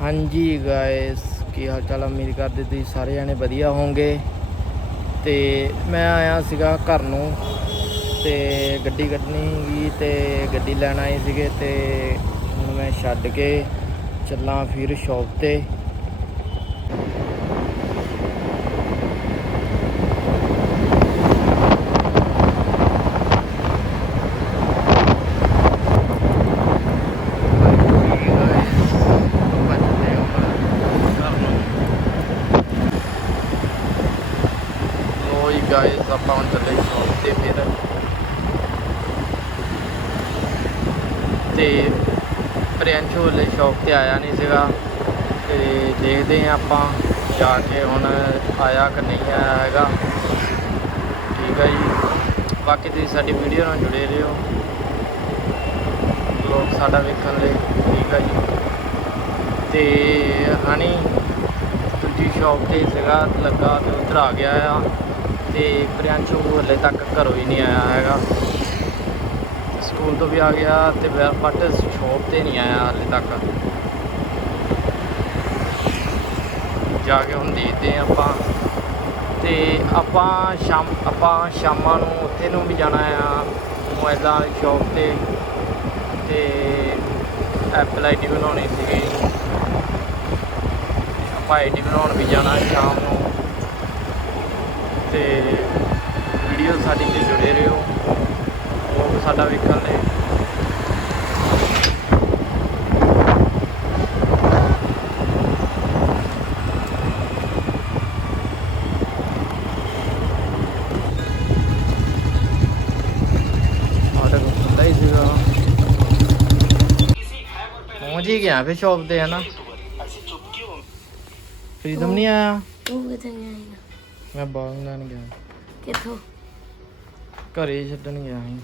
ਹਾਂਜੀ ਗਾਇਸ ਕੀ ਹਾਲ ਚਾਲ ਉਮੀਦ ਕਰਦੇ ਤੁਸੀਂ ਸਾਰੇ ਜਾਣੇ ਵਧੀਆ ਹੋਵੋਗੇ। ਤੇ ਮੈਂ ਆਇਆ ਸੀਗਾ ਘਰ ਨੂੰ ਤੇ ਗੱਡੀ ਕੱਢਣੀ ਸੀਗੀ ਤੇ ਗੱਡੀ ਲੈਣ ਆਏ ਸੀਗੇ ਤੇ ਹੁਣ ਮੈਂ ਛੱਡ ਕੇ ਚੱਲਾਂ ਫਿਰ ਸ਼ੌਪ ਤੇ ਲੋ ਜੀ ਗਾਇਸ ਆਪਾਂ ਹੁਣ ਚੱਲੇ ਸ਼ੌਪ ਤੇ ਫਿਰ ਤੇ ਪ੍ਰਿੰਸ਼ੂ ਵਾਲੇ ਸ਼ੌਪ ਤੇ ਆਇਆ ਨਹੀਂ ਸੀਗਾ ਤੇ ਦੇਖਦੇ ਹਾਂ ਆਪਾਂ ਜਾ ਕੇ ਹੁਣ ਆਇਆ ਕਿ ਨਹੀਂ ਆਇਆ ਹੈਗਾ। ਠੀਕ ਹੈ ਜੀ। ਬਾਕੀ ਤੁਸੀਂ ਸਾਡੀ ਵੀਡੀਓ ਨਾਲ ਜੁੜੇ ਰਹੋ। ਲੋਕ ਸਾਡਾ ਵੇਖਣ ਲਈ, ਠੀਕ ਹੈ ਜੀ। ਤੇ ਹਣੀ ਦੂਜੀ ਸ਼ੌਪ ਤੇ ਸੀਗਾ, ਲੱਗਾ ਤੇ ਉੱਧਰ ਆ ਗਿਆ ਆ। ਤੇ ਪ੍ਰਿਆੰਸ਼ੂ ਹਲੇ ਤੱਕ ਘਰੋਂ ਹੀ ਨਹੀਂ ਆਇਆ ਹੈਗਾ। ਸਕੂਲ ਤੋਂ ਵੀ ਆ ਗਿਆ ਤੇ ਬਟ ਸ਼ੌਪ ਤੇ ਨਹੀਂ ਆਇਆ ਹਲੇ ਤੱਕ। ਜਾ ਕੇ ਹੁਣ ਦੇਖਦੇ ਹਾਂ ਆਪਾਂ। ਤੇ ਆਪਾਂ ਸ਼ਾਮ ਆਪਾਂ ਸ਼ਾਮਾਂ ਨੂੰ ਉੱਥੇ ਨੂੰ ਵੀ ਜਾਣਾ ਆ, ਮੋਬਾਈਲਾਂ ਵਾਲੀ ਸ਼ੌਪ ਤੇ। ਤੇ ਐਪਲ ਆਈਡੀ ਬਣਾਉਣੀ ਸੀਗੀ। ਆਪਾਂ ਆਈਡੀ ਬਣਾਉਣ ਵੀ ਜਾਣਾ ਸ਼ਾਮ ਨੂੰ। ਤੇ ਵੀਡੀਓ ਸਾਡੀ ਤੇ ਜੁੜੇ ਰਹੋ। ਉਹ ਸਾਡਾ ਵੇਖਣ ਲਈ ਆਰਡਰ ਖੁੱਲ੍ਹਾ ਹੀ ਸੀਗਾ ਪਹੁੰਚ ਹੀ ਗਿਆ ਫੇ ਸ਼ੌਪ ਤੇ ਹੈ ਨਾ ਪ੍ਰੀਤਮ ਨਹੀਂ ਆਇਆ? ਤੂੰ ਕਿੱਥੇ ਗਿਆ ਸੀ? ਮੈਂ ਬਾਹਰ ਲੈਣ ਗਿਆ। ਕਿੱਥੋਂ? ਘਰੇ ਛੱਡਣ ਗਿਆ ਸੀ।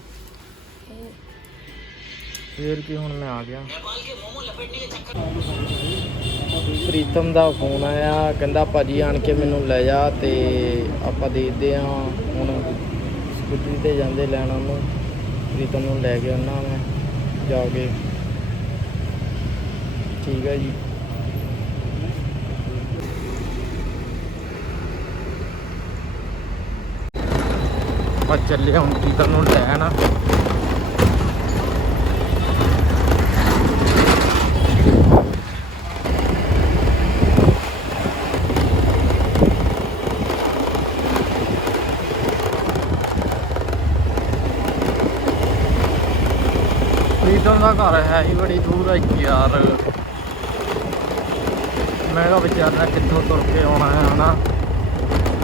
ਫੇਰ ਕੀ ਹੁਣ ਮੈਂ ਆ ਗਿਆ। ਪ੍ਰੀਤਮ ਦਾ ਫੋਨ ਆਇਆ ਕਹਿੰਦਾ ਭਾਜੀ ਆਣ ਕੇ ਮੈਨੂੰ ਲੈ ਜਾ ਤੇ ਆਪਾਂ ਦੇਖਦੇ ਆ ਹੁਣ ਸਕੂਟਰੀ ਤੇ ਜਾਂਦੇ ਲੈਣ ਉਹਨੂੰ। ਪ੍ਰੀਤਮ ਨੂੰ ਲੈ ਕੇ ਆਉਣਾ ਮੈਂ ਜਾ ਕੇ। ਠੀਕ ਹੈ ਜੀ। ਆਪਾਂ ਚੱਲੇ ਹੁਣ ਪ੍ਰੀਤਮ ਨੂੰ ਲੈਣ ਪ੍ਰੀਤਮ ਦਾ ਘਰ ਹੈ ਹੀ ਬੜੀ ਦੂਰ ਹੈ ਯਾਰ। ਮੈਂ ਕਿਹਾ ਵਿਚਾਰਾ ਕਿੱਥੋਂ ਤੁਰ ਕੇ ਆਉਣਾ ਹੈ, ਹਨਾ?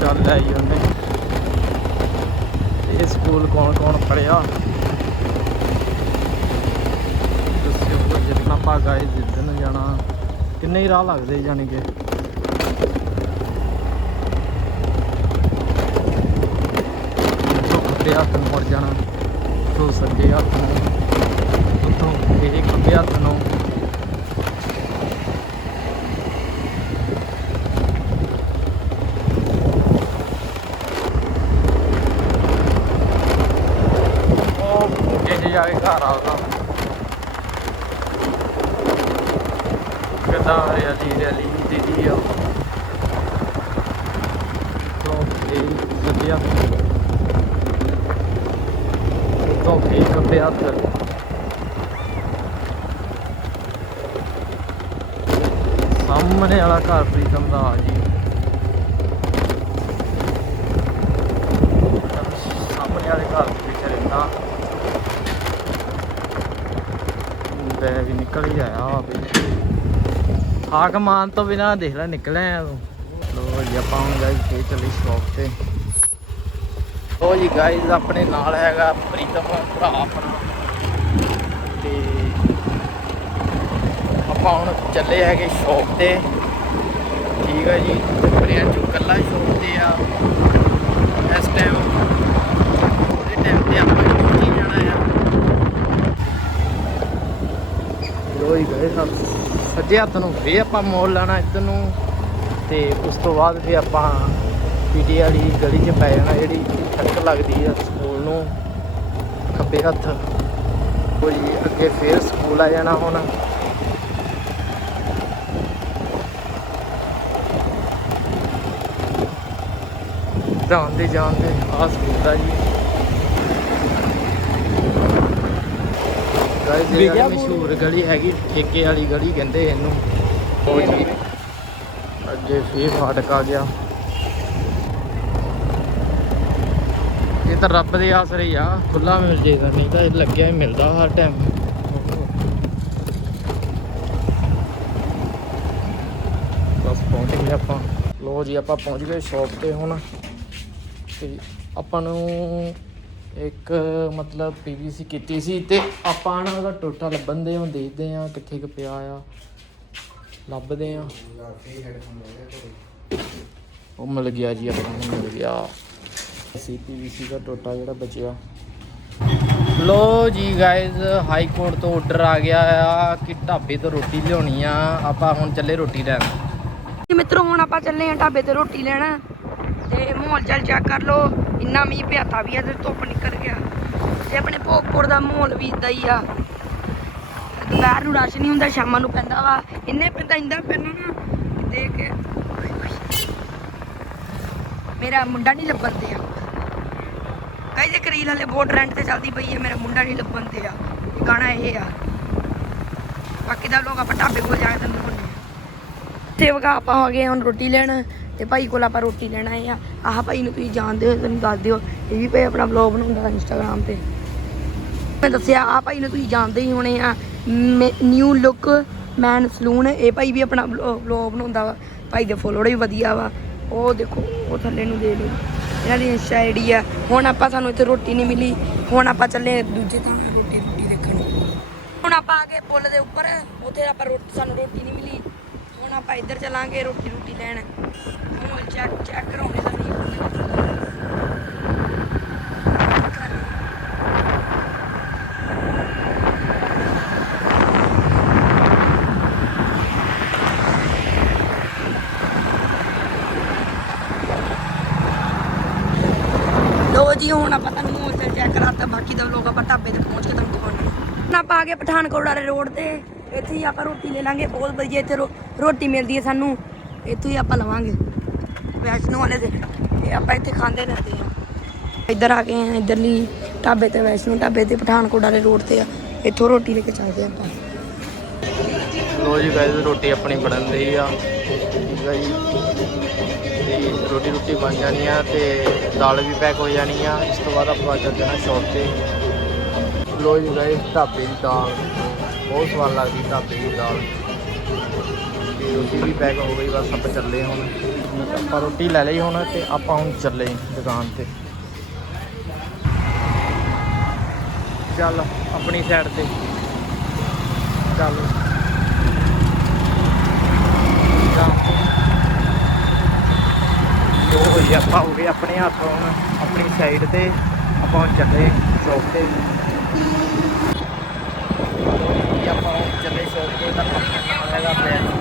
ਚੱਲ ਆਈ ਉਹਨੇ। ਇਹ ਸਕੂਲ ਕੌਣ ਕੌਣ ਪੜਿਆ ਦੱਸਿਓ ਕੋਈ ਜਿੰਨਾ ਆਪਾਂ ਗਾਇਸ ਜਿੱਦਣ ਜਾਣਾ। ਕਿੰਨੇ ਹੀ ਰਾਹ ਲੱਗਦੇ ਜਾਣੀ ਕਿ? ਖੱਬੇ ਹੱਥ ਨੂੰ ਮੁੜ ਜਾਣਾ। ਉੱਥੋਂ ਸੱਜੇ ਹੱਥ ਨੂੰ। ਉੱਥੋਂ ਇਹ ਖੱਬੇ ਹੱਥ ਨੂੰ ਉਹ ਇਹ ਜਾ ਕੇ ਘਰ ਆਉਂਦਾ ਕਿਦਾਂ ਰੈਲੀ ਰੈਲੀ ਆ ਤੋਂ ਇਹ ਸੱਜਿਆ ਤੋਂ ਇਹ ਖੱਬੇ ਹੱਥ। ਸਾਹਮਣੇ ਵਾਲਾ ਘਰ ਪ੍ਰੀਤਮ ਦਾ ਆ ਜੀ। ਸਾਹਮਣੇ ਵਾਲੇ ਘਰ ਵਿੱਚ ਰਹਿੰਦਾ। ਬੈ ਨਿਕਲ ਹੀ ਆਇਆ ਵਾ ਵੀ। ਹਾਕ ਮਾਨ ਤੋਂ ਬਿਨਾ ਦੇਖ ਲੈ, ਨਿਕਲਿਆ ਆ ਤੂੰ। ਲੋ ਜੀ, ਆਪਾਂ ਹੁਣ ਗਾਇਸ ਫੇਰ ਚੱਲੇ ਸ਼ੌਪ ਤੇ। ਲੋ ਜੀ ਗਾਇਸ ਆਪਣੇ ਨਾਲ ਹੈਗਾ ਪ੍ਰੀਤਮ, ਭਰਾ ਆਪਣਾ। ਤੇ ਆਪਾਂ ਹੁਣ ਚੱਲੇ ਹੈਗੇ ਸ਼ੌਪ ਤੇ। ਠੀਕ ਹੈ ਜੀ, ਤੇ ਪ੍ਰਿਆੰਸ਼ੂ ਕੱਲਾ ਸ਼ੌਪ ਤੇ ਆ। ਇਸ ਟਾਈਮ ਉਹਦੇ ਟਾਈਮ ਤੇ ਆਪਾਂ ਪਹੁੰਚ ਜਾਣਾ ਆ। ਲੋਈ ਗਏ ਸਭ ਸੱਜੇ ਹੱਥ ਨੂੰ ਫੇ ਆਪਾਂ ਮੋੜ ਲੈਣਾ ਇੱਧਰ ਨੂੰ ਤੇ ਉਸ ਤੋਂ ਬਾਅਦ ਫੇ ਆਪਾਂ ਪੀਡੀ ਵਾਲੀ ਗਲੀ 'ਚ ਪੈ ਜਾਣਾ, ਜਿਹੜੀ ਸੜਕ ਲੱਗਦੀ ਆ ਸਕੂਲ ਨੂੰ। ਖੱਬੇ ਹੱਥ। ਕੋਈ ਅੱਗੇ ਫੇਰ ਸਕੂਲ ਆ ਜਾਣਾ ਹੁਣ। ਜਾਂਦੇ ਜਾਂਦੇ ਆ ਸਕੂਲ ਦਾ ਜੀ। ਗਾਇਸ ਇਹ ਵਿਗਿਆ ਵਾਲੀ ਮਸ਼ਹੂਰ ਗਲੀ ਹੈਗੀ ਠੇਕੇ ਵਾਲੀ ਗਲੀ ਕਹਿੰਦੇ ਇਹਨੂੰ। ਉਹ ਜੀ ਅੱਗੇ ਫੇਰ ਫਾਟਕ ਆ ਗਿਆ। ਇਹ ਤਾਂ ਰੱਬ ਦੇ ਆਸਰੇ ਹੀ ਆ। ਖੁੱਲਾ ਮਿਲ ਜੇਗਾ ਨਹੀਂ ਤਾਂ ਇਹ ਲੱਗਿਆ ਹੀ ਮਿਲਦਾ ਹਰ ਟਾਈਮ ਬਸ ਪਹੁੰਚ ਗਏ ਆਪਾਂ। ਲੋ ਜੀ ਆਪਾਂ ਪਹੁੰਚ ਗਏ ਸ਼ਾਪ ਤੇ ਹੁਣ। ਤੇ ਆਪਾਂ ਨੂੰ ਇੱਕ ਮਤਲਬ ਪੀਵੀਸੀ ਕੀਤੀ ਸੀ ਤੇ ਆਪਾਂ ਨਾ ਉਹਦਾ ਟੋਟਾ ਲੱਭਣ ਦੇ ਹੁਣ ਦੇਖਦੇ ਆ ਕਿੱਥੇ ਕੁ ਪਿਆ ਆ, ਲੱਭਦੇ ਆ ਉਹ ਮਿਲ ਗਿਆ ਜੀ, ਆਪਾਂ ਨੂੰ ਮਿਲ ਗਿਆ। ਸੀ ਪੀਵੀਸੀ ਦਾ ਟੋਟਾ ਜਿਹੜਾ ਬਚਿਆ। ਲੋ ਜੀ ਗਾਇਜ਼ ਹਾਈ ਕੋਰਟ ਤੋਂ ਆਰਡਰ ਆ ਗਿਆ ਆ ਕਿ ਢਾਬੇ ਤੋਂ ਰੋਟੀ ਲਿਆਉਣੀ ਆ। ਆਪਾਂ ਹੁਣ ਚੱਲੇ ਰੋਟੀ ਲੈਣ। ਜੀ ਮਿੱਤਰੋ, ਹੁਣ ਆਪਾਂ ਚੱਲੇ ਆਂ ਢਾਬੇ ਤੇ ਰੋਟੀ ਲੈਣ। ਤੇ ਮਾਹੌਲ ਚੱਲ ਚੈੱਕ ਕਰ ਲਓ। ਇੰਨਾ ਮੀਂਹ ਪਿਆਤਾ ਵੀ ਆ ਤੇ ਧੁੱਪ ਨਿਕਲ ਗਿਆ। ਤੇ ਆਪਣੇ ਭੋਗਪੁਰ ਦਾ ਮਾਹੌਲ ਵੀ ਇਦਾਂ ਹੀ ਆ। ਦੁਪਹਿਰ ਨੂੰ ਰਸ਼ ਨਹੀਂ ਹੁੰਦਾ, ਸ਼ਾਮਾਂ ਨੂੰ ਪੈਂਦਾ ਵਾ। ਇੰਨੇ ਪੈਂਦਾ ਇੰਦਾ ਪੈਂਦਾ ਨਾ ਦੇਖ ਕੇ ਮੇਰਾ ਮੁੰਡਾ ਨਹੀਂ ਲੱਭਣ ਤੇ ਆ ਕਈ ਦੇ ਕਰੀਲ ਹਲੇ ਬੋਟ ਰੈਂਟ ਤੇ ਚੱਲਦੀ ਪਈ ਹੈ ਮੇਰਾ ਮੁੰਡਾ ਨਹੀਂ ਲੱਭਣ ਤੇ ਆ ਗਾਣਾ ਇਹ ਆ। ਬਾਕੀ ਦਾ ਲੋਕ ਆਪਾਂ ਢਾਬੇ ਕੋਲ ਜਾ ਕੇ ਤੁਹਾਨੂੰ ਦਿਖਾਉਂਦੇ ਆ ਆਪਾਂ ਆ ਗਏ ਹੁਣ ਰੋਟੀ ਲੈਣ। ਤੇ ਭਾਈ ਕੋਲ ਆਪਾਂ ਰੋਟੀ ਲੈਣ ਆਏ ਆ। ਆਹ ਭਾਈ ਨੂੰ ਤੁਸੀਂ ਜਾਣਦੇ ਹੋ ਤੁਹਾਨੂੰ ਦੱਸ ਦਿਓ। ਇਹ ਵੀ ਭਾਈ ਆਪਣਾ ਵਲੌਗ ਬਣਾਉਂਦਾ ਇੰਸਟਾਗ੍ਰam ਤੇ। ਮੈਂ ਦੱਸਿਆ, ਆਹ ਭਾਈ ਨੂੰ ਤੁਸੀਂ ਜਾਣਦੇ ਹੀ ਹੋਣੇ ਆ। ਨਿਊ ਲੁੱਕ ਮੈਨ ਸਲੂਨ ਇਹ ਭਾਈ ਵੀ ਆਪਣਾ ਵਲੌਗ ਬਣਾਉਂਦਾ ਵਾ। ਭਾਈ ਦੇ ਫੋਲੋਅਰ ਵੀ ਵਧੀਆ ਵਾ। ਉਹ ਦੇਖੋ, ਉਹ ਥੱਲੇ ਨੂੰ ਦੇ ਲਓ। ਇਹਨਾਂ ਦੀ ਇੰਸਟਾ ਆਈਡੀ ਆ। ਹੁਣ ਆਪਾਂ ਸਾਨੂੰ ਇੱਥੇ ਰੋਟੀ ਨਹੀਂ ਮਿਲੀ। ਹੁਣ ਆਪਾਂ ਚੱਲੇ ਦੂਜੇ ਥਾਂ ਰੋਟੀ ਰੋਟੀ ਦੇਖਣ। ਹੁਣ ਆਪਾਂ ਆ ਗਏ ਪੁੱਲ ਦੇ ਉੱਪਰ। ਉੱਥੇ ਆਪਾਂ ਰੋਟੀ ਸਾਨੂੰ ਰੋਟੀ ਨਹੀਂ ਮਿਲੀ। ਹੁਣ ਆਪਾਂ ਇੱਧਰ ਚਲਾਂਗੇ ਰੋਟੀ ਰੋਟੀ ਲੈਣ। ਹੁਣ ਚੈੱਕ ਚੈੱਕ ਕਰਾਉਣੇ ਤਾਂ ਲੋ ਜੀ, ਹੁਣ ਆਪਾਂ ਤੁਹਾਨੂੰ ਮੋਲ ਚੈੱਕ ਕਰਾਤਾ ਬਾਕੀ ਦਾ ਲੋਕ ਆਪਾਂ ਢਾਬੇ ਤੇ ਪਹੁੰਚ ਕੇ ਤੁਹਾਨੂੰ ਦਿਖਾਉਣੇ ਹੁਣ ਆਪਾਂ ਆ ਗਏ ਪਠਾਨਕੋਟ ਵਾਲੇ ਰੋਡ ਤੇ। ਇੱਥੇ ਹੀ ਆਪਾਂ ਰੋਟੀ ਲੈ ਲਾਂਗੇ, ਬਹੁਤ ਵਧੀਆ ਇੱਥੇ ਰੋ- ਰੋਟੀ ਮਿਲਦੀ ਹੈ ਸਾਨੂੰ। ਇੱਥੋਂ ਹੀ ਆਪਾਂ ਲਵਾਂਗੇ। ਵੈਸ਼ਨੋ ਵਾਲੇ ਦੇ। ਇਹ ਆਪਾਂ ਇੱਥੇ ਖਾਂਦੇ ਰਹਿੰਦੇ ਆ ਇੱਧਰ ਆ ਗਏ ਆ ਇੱਧਰਲੀ ਢਾਬੇ ਤੇ, ਵੈਸ਼ਨੋ ਢਾਬੇ ਤੇ, ਪਠਾਨਕੋਟ ਵਾਲੇ ਰੋਡ ਤੇ ਆ। ਇੱਥੋਂ ਰੋਟੀ ਲੈ ਕੇ ਚੱਲਦੇ ਆਪਾਂ। ਲੋ ਜੀ ਗਾਇਜ਼ ਰੋਟੀ ਆਪਣੀ ਬਣਨ ਰਹੀ ਆ। ਠੀਕ ਆ ਜੀ। ਤੇ ਰੋਟੀ ਰੋਟੀ ਬਣ ਜਾਣੀ ਆ ਤੇ ਦਾਲ ਵੀ ਪੈਕ ਹੋ ਜਾਣੀ ਆ। ਇਸ ਤੋਂ ਬਾਅਦ ਆਪਾਂ ਚੱਲ ਜਾਣਾ ਸ਼ਾਪ ਤੇ। ਲੋ ਜੀ ਗਾਇਜ਼ ਢਾਬੇ ਦੀ ਦਾਲ। ਬਹੁਤ ਸਵਾਦ ਲੱਗਦੀ ਢਾਬੇ ਦੀ ਦਾਲ। ਤੇ ਰੋਟੀ ਵੀ ਪੈਕ ਹੋ ਗਈ, ਬਸ ਆਪਾਂ ਚੱਲੇ ਹੁਣ। ਆਪਾਂ ਰੋਟੀ ਲੈ ਲਈ ਹੁਣ ਤੇ ਆਪਾਂ ਹੁਣ ਚੱਲੇ ਦੁਕਾਨ ਤੇ। ਚੱਲ ਆਪਣੀ ਸਾਈਡ ਤੇ। ਚੱਲ। ਜੋ ਹੋਈ ਆਪਾਂ, ਹੋ ਗਏ ਆਪਣੇ ਹੱਥ ਹੁਣ ਆਪਣੀ ਸਾਈਡ ਤੇ। ਆਪਾਂ ਚੱਲੇ ਸ਼ੌਪ ਤੇ। ਆਪਾਂ ਚੱਲੇ ਸ਼ੌਪ ਤੇ, ਤਾਂ ਹੈਗਾ ਪਿਆ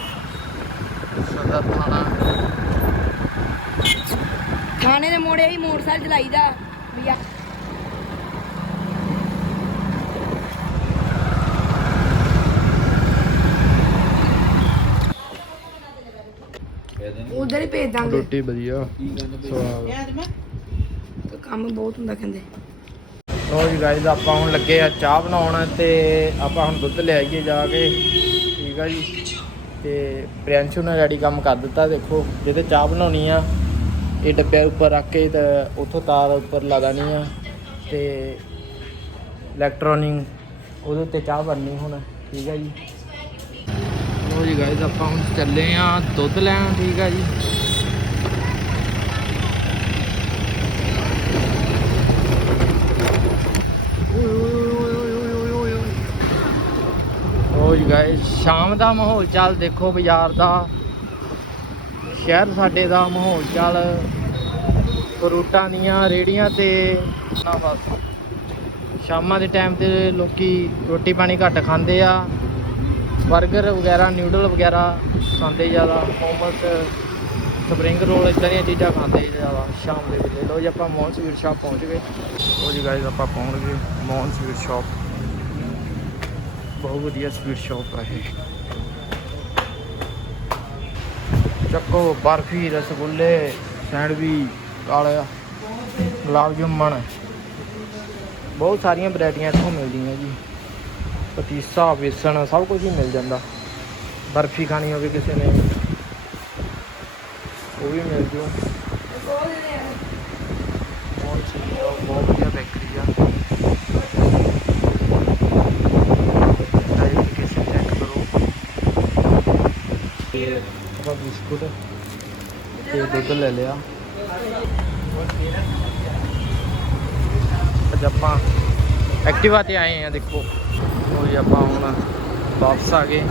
ਸਦਰ ਥਾਣਾ ਥਾਣੇ ਦੇ ਮੋੜੇ ਹੀ ਮੋਟਰਸਾਈਕਲ ਚਲਾਈਦਾ। ਵੀ ਆ। ਉਧਰ ਹੀ ਭੇਜ ਦਾਂਗੇ। ਰੋਟੀ ਵਧੀਆ। ਸਵਾਦ। ਕੰਮ ਬਹੁਤ ਹੁੰਦਾ ਕਹਿੰਦੇ। ਲੋ ਜੀ ਗਾਇਜ਼ ਆਪਾਂ ਹੁਣ ਲੱਗੇ ਆ ਚਾਹ ਬਣਾਉਣ ਤੇ ਆਪਾਂ ਹੁਣ ਦੁੱਧ ਲੈ ਆਈਏ ਜਾ ਕੇ। ਠੀਕ ਆ ਜੀ। ਤੇ ਪ੍ਰਿੰਸ਼ੂ ਨੇ ਰੈਡੀ ਕੰਮ ਕਰ ਦਿੱਤਾ, ਦੇਖੋ, ਜਿਹਦੇ ਚਾਹ ਬਣਾਉਣੀ ਆ, ਇਹ ਡੱਬੇ ਉੱਪਰ ਰੱਖ ਕੇ ਤਾਂ ਉੱਥੋਂ ਤਾਰ ਉੱਪਰ ਲਾ ਆ ਤੇ ਇਲੈਕਟ੍ਰੋਨਿਕ ਉਹਦੇ ਉੱਤੇ ਚਾਹ ਬਣਨੀ ਹੁਣ, ਠੀਕ ਆ ਜੀ। ਲੋ ਜੀ ਗਾਇਜ਼ ਆਪਾਂ ਹੁਣ ਚੱਲੇ ਆ ਦੁੱਧ ਲੈਣ, ਠੀਕ ਆ ਜੀ। ਗਾਇਸ ਸ਼ਾਮ ਦਾ ਮਾਹੌਲ ਚਾਲ ਦੇਖੋ ਬਾਜ਼ਾਰ ਦਾ। ਸ਼ਹਿਰ ਸਾਡੇ ਦਾ ਮਾਹੌਲ ਚਾਲ। ਫਰੂਟਾਂ ਦੀਆਂ ਰੇੜੀਆਂ ਤੇ ਨਾ ਬਸ। ਸ਼ਾਮਾਂ ਦੇ ਟਾਈਮ ਤੇ ਲੋਕੀ ਰੋਟੀ ਪਾਣੀ ਘੱਟ ਖਾਂਦੇ ਆ। 버ਗਰ ਵਗੈਰਾ ਨਿਊਡਲ ਵਗੈਰਾ ਖਾਂਦੇ ਜ਼ਿਆਦਾ। ਮੋਮਸ, ਸਪਰਿੰਗ ਰੋਲ ਇਦਾਂ ਦੀਆਂ ਚੀਜ਼ਾਂ ਖਾਂਦੇ ਜ਼ਿਆਦਾ ਸ਼ਾਮ ਦੇ ਵੇਲੇ। ਲੋ ਜੀ ਆਪਾਂ ਮੋਹਨ ਸਵੀਟ ਸ਼ਾਪ ਪਹੁੰਚ ਗਏ। ਲੋ ਜੀ ਗਾਇਜ਼ ਆਪਾਂ ਪਹੁੰਚ ਗਏ ਮੋਹਨ ਸਵੀਟ ਸ਼ਾਪ ਬਹੁਤ ਵਧੀਆ ਸਵੀਟ ਸ਼ਾਪ ਹੈ ਇਹ। ਚੱਕੋ, ਬਰਫੀ, ਰਸਗੁੱਲੇ, ਸੈਂਡਵਿਚ, ਕਾਲਾ ਗੁਲਾਬ ਜਾਮਣ ਬਹੁਤ ਸਾਰੀਆਂ ਵੈਰਾਈਟੀਆਂ ਇੱਥੋਂ ਮਿਲਦੀਆਂ ਜੀ। ਪਤੀਸਾ ਵੇਸਣ ਸਭ ਕੁਝ ਹੀ ਮਿਲ ਜਾਂਦਾ। ਬਰਫੀ ਖਾਣੀ ਹੋਵੇ ਕਿਸੇ ਨੇ। ਉਹ ਵੀ ਮਿਲ ਜੂ। ਬਹੁਤ ਬਹੁਤ ਵਧੀਆ ਬੇਕਰੀ ਆ ਆਈਡੈਂਟੀਫਿਕੇਸ਼ਨ ਚੈੱਕ ਕਰੋ ਤੇ ਆਪਾਂ ਬਿਸਕੁਟ ਤੇ ਦੁੱਧ ਲੈ ਲਿਆ। ਅੱਜ ਆਪਾਂ ਐਕਟਿਵਾ ਤੇ ਆਏ ਆ ਦੇਖੋ। ਉਹ ਆਪਾਂ ਹੁਣ ਵਾਪਸ ਆ ਗਏ।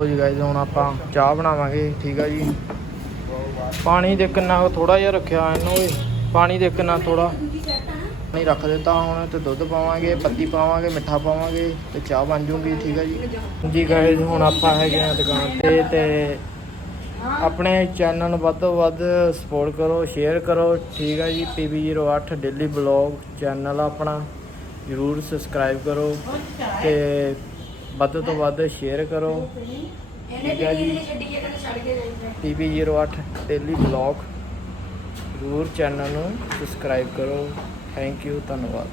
ਉਹ ਜੀ ਗਾਇਜ਼ ਹੁਣ ਆਪਾਂ ਚਾਹ ਬਣਾਵਾਂਗੇ, ਠੀਕ ਆ ਜੀ। ਪਾਣੀ ਦੇ ਕਿੰਨਾ ਥੋੜਾ ਜਿਹਾ ਰੱਖਿਆ ਇਹਨੂੰ ਵੀ। ਪਾਣੀ ਦੇ ਕਿੰਨਾ ਥੋੜਾ ਨਹੀਂ ਰੱਖ ਦਿੱਤਾ ਹੁਣ ਤੇ ਦੁੱਧ ਪਾਵਾਂਗੇ ਪੱਤੀ ਪਾਵਾਂਗੇ ਮਿੱਠਾ ਪਾਵਾਂਗੇ ਤੇ ਚਾਹ ਬਣ ਜੂਗੀ ਠੀਕ ਆ ਜੀ। ਜੀ ਗਾਇਜ਼ ਹੁਣ ਆਪਾਂ ਹੈਗੇ ਆ ਦੁਕਾਨ ਤੇ ਤੇ ਆਪਣੇ ਚੈਨਲ ਨੂੰ ਵੱਧ ਤੋਂ ਵੱਧ ਸਪੋਰਟ ਕਰੋ ਸ਼ੇਅਰ ਕਰੋ ਠੀਕ ਆ ਜੀ। PB08 ਡੇਲੀ ਬਲੌਗ ਚੈਨਲ ਆਪਣਾ ਜਰੂਰ ਸਬਸਕ੍ਰਾਈਬ ਕਰੋ ਤੇ ਵੱਧ ਤੋਂ ਵੱਧ ਸ਼ੇਅਰ ਕਰੋ ਠੀਕ ਆ ਜੀ। PB08 ਡੇਲੀ ਬਲੌਗ ਜ਼ਰੂਰ ਚੈਨਲ ਨੂੰ ਸਬਸਕ੍ਰਾਈਬ ਕਰੋ। ਥੈਂਕ ਯੂ ਧੰਨਵਾਦ।